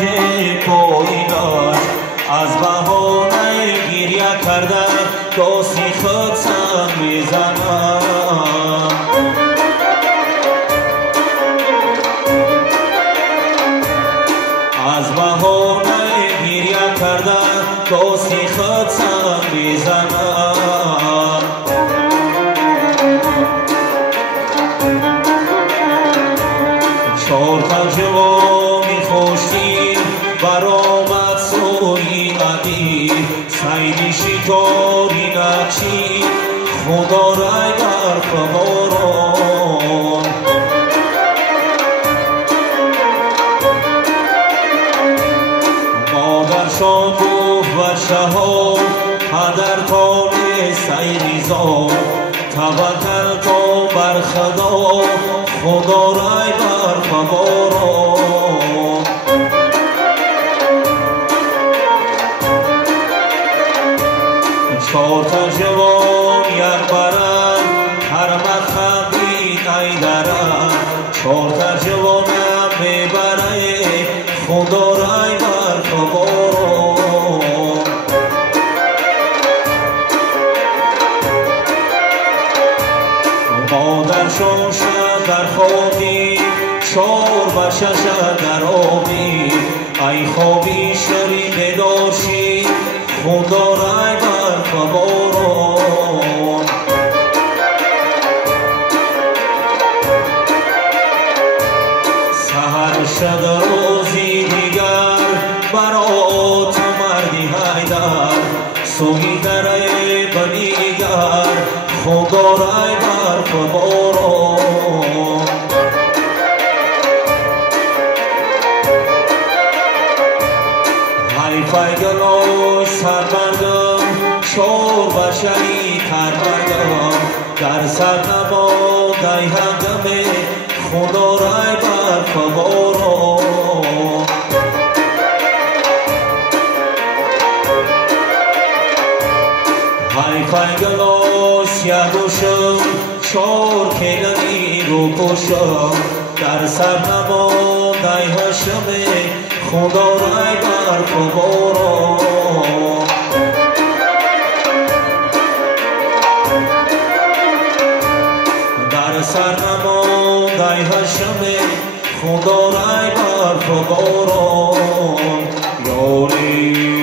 رنج پاییناش از بهانه گریه کردن دستی خود سم میزنم از بهانه گریه کردن دستی خود سم میزنم چهار تا جوانی خوشتیر برآمد سوی عدی سیلی شکاری نقشی خدا رای بر فقاران مادرشان گفت بچه ها پدر کار سیری زاد توکل کن بر خدا خدا رای بر فقاران چهار تا جوان یک برند هر مخندی نیدرند چهار تا جوان هم میبره خدا رای بر فقاران مادرشان شد در خوابی چار بچه شد در آبی ای خوابی شری بداشی خدا رای بر فقاران سحر شد روزی دیگر برات مردی حیدر سوی دره بنیگر خدا رای بر فقاران حیفای گلاش سربردم چار بشری تربردم در سر نماده هنگمه خدا رای بر فقاران حیفای گلاش یگوشم چار کلنی رو کشم در سر نماده هشمه خدا رای بر فقاران در سر نماده هشمه خدا رای بر فقاران یاری